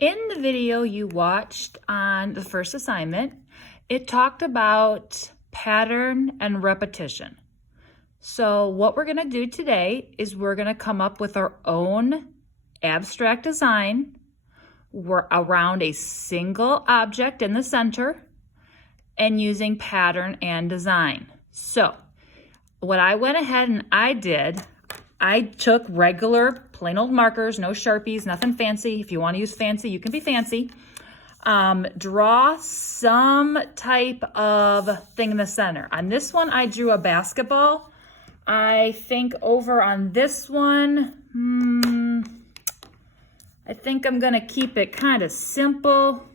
In the video you watched on the first assignment, it talked about pattern and repetition. So what we're going to do today is we're going to come up with our own abstract design. We're around a single object in the center and using pattern and design. So what I went ahead and I took regular plain old markers, no Sharpies, nothing fancy. If you want to use fancy, you can be fancy. Draw some type of thing in the center. On this one, I drew a basketball. I think over on this one, I think I'm gonna keep it kind of simple.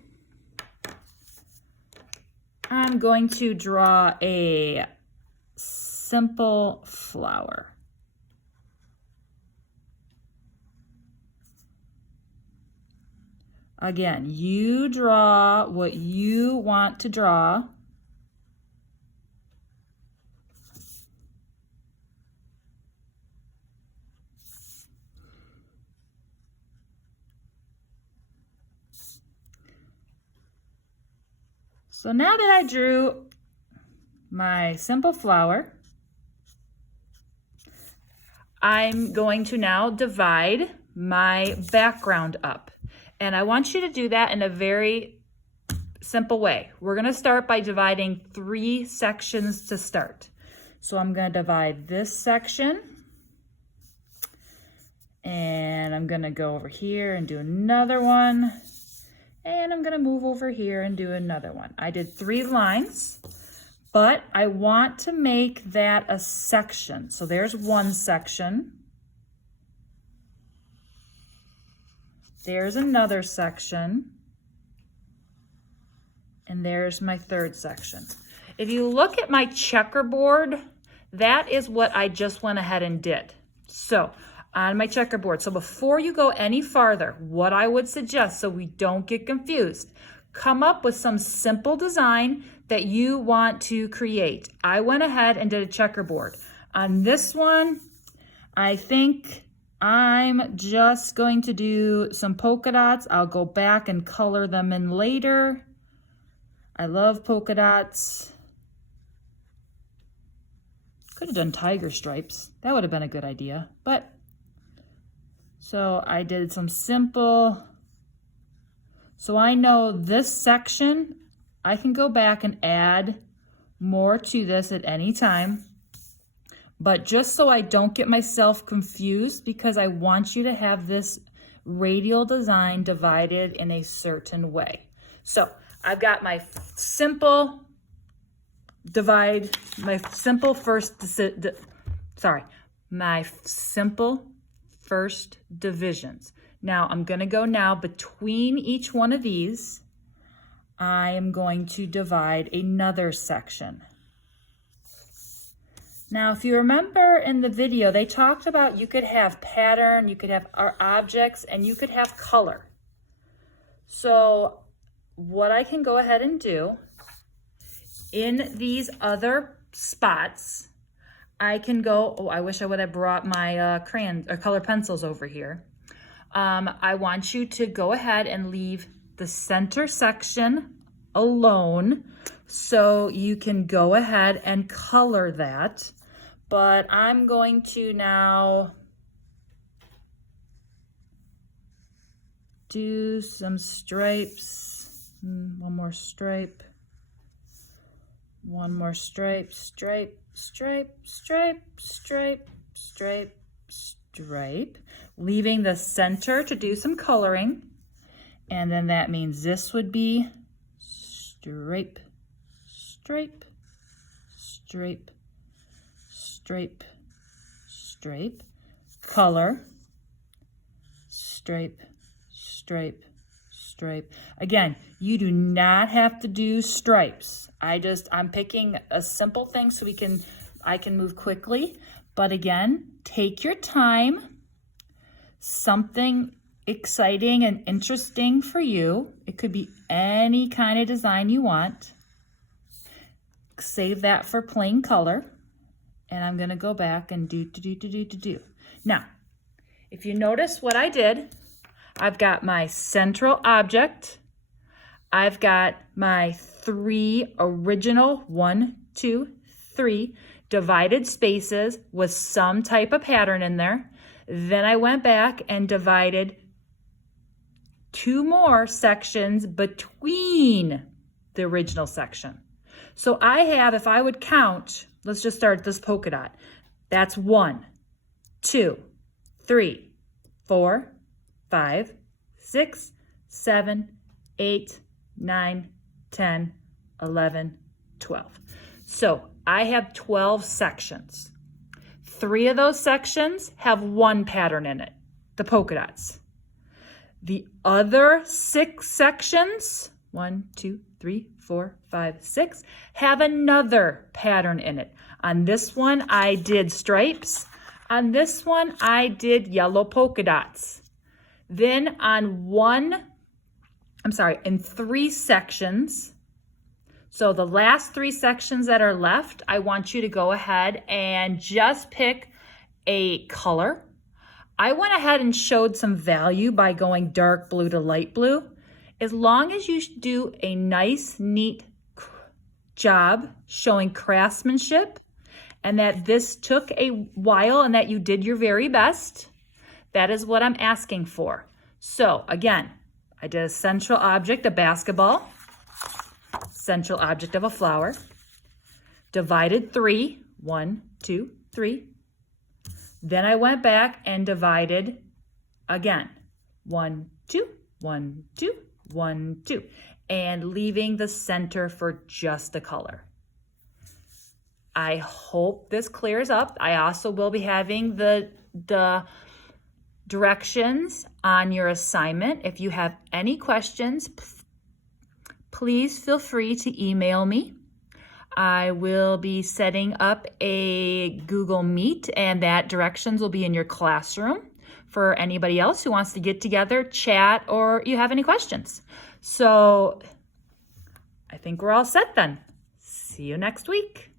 I'm going to draw a simple flower. Again, you draw what you want to draw. So now that I drew my simple flower, I'm going to now divide my background up. And I want you to do that in a very simple way. We're going to start by dividing 3 sections to start. So I'm going to divide this section. And I'm going to go over here and do another one. And I'm going to move over here and do another one. I did 3 lines, but I want to make that a section. So there's one section. There's another section. And there's my third section. If you look at my checkerboard, that is what I just went ahead and did. So on my checkerboard. So before you go any farther, what I would suggest so we don't get confused, come up with some simple design that you want to create. I went ahead and did a checkerboard. On this one, I think I'm just going to do some polka dots. I'll go back and color them in later. I love polka dots. Could have done tiger stripes. That would have been a good idea, but so I did some simple, so I know this section, I can go back and add more to this at any time. But just so I don't get myself confused, because I want you to have this radial design divided in a certain way. So I've got my simple divide, my simple first divisions. Now I'm going to go now between each one of these. I am going to divide another section. Now, if you remember in the video, they talked about you could have pattern, you could have our objects, and you could have color. So what I can go ahead and do in these other spots, I can go, oh, I wish I would have brought my crayons or color pencils over here. I want you to go ahead and leave the center section alone so you can go ahead and color that. But I'm going to now do some stripes. One more stripe. One more stripe, stripe, stripe, stripe, stripe, stripe, stripe. Leaving the center to do some coloring. And then that means this would be stripe, stripe, stripe, stripe, stripe, color, stripe, stripe, stripe. Again, you do not have to do stripes. I'm picking a simple thing so I can move quickly. But again, take your time. Something exciting and interesting for you. It could be any kind of design you want. Save that for plain color. And I'm going to go back and do. Now, if you notice what I did, I've got my central object. I've got my 3 original 1, 2, 3 divided spaces with some type of pattern in there. Then I went back and divided 2 more sections between the original section. So I have, if I would count, let's just start this polka dot. That's 1, 2, 3, 4, 5, 6, 7, 8, 9, 10, 11, 12. So I have 12 sections. 3 of those sections have 1 pattern in it, the polka dots. The other 6 sections, 1, 2, 3, 4, 5, 6, have another pattern in it. On this one, I did stripes. On this one, I did yellow polka dots. Then in 3 sections, so the last 3 sections that are left, I want you to go ahead and just pick a color. I went ahead and showed some value by going dark blue to light blue. As long as you do a nice, neat job showing craftsmanship and that this took a while and that you did your very best, that is what I'm asking for. So again, I did a central object, a basketball, central object of a flower, divided 3, 1, 2, 3. Then I went back and divided again, 1, 2, 1, 2, 1, 2, and leaving the center for just the color. I hope this clears up. I also will be having the directions on your assignment. If you have any questions, please feel free to email me. I will be setting up a Google Meet, and that directions will be in your classroom for anybody else who wants to get together, chat, or you have any questions. So I think we're all set then. See you next week.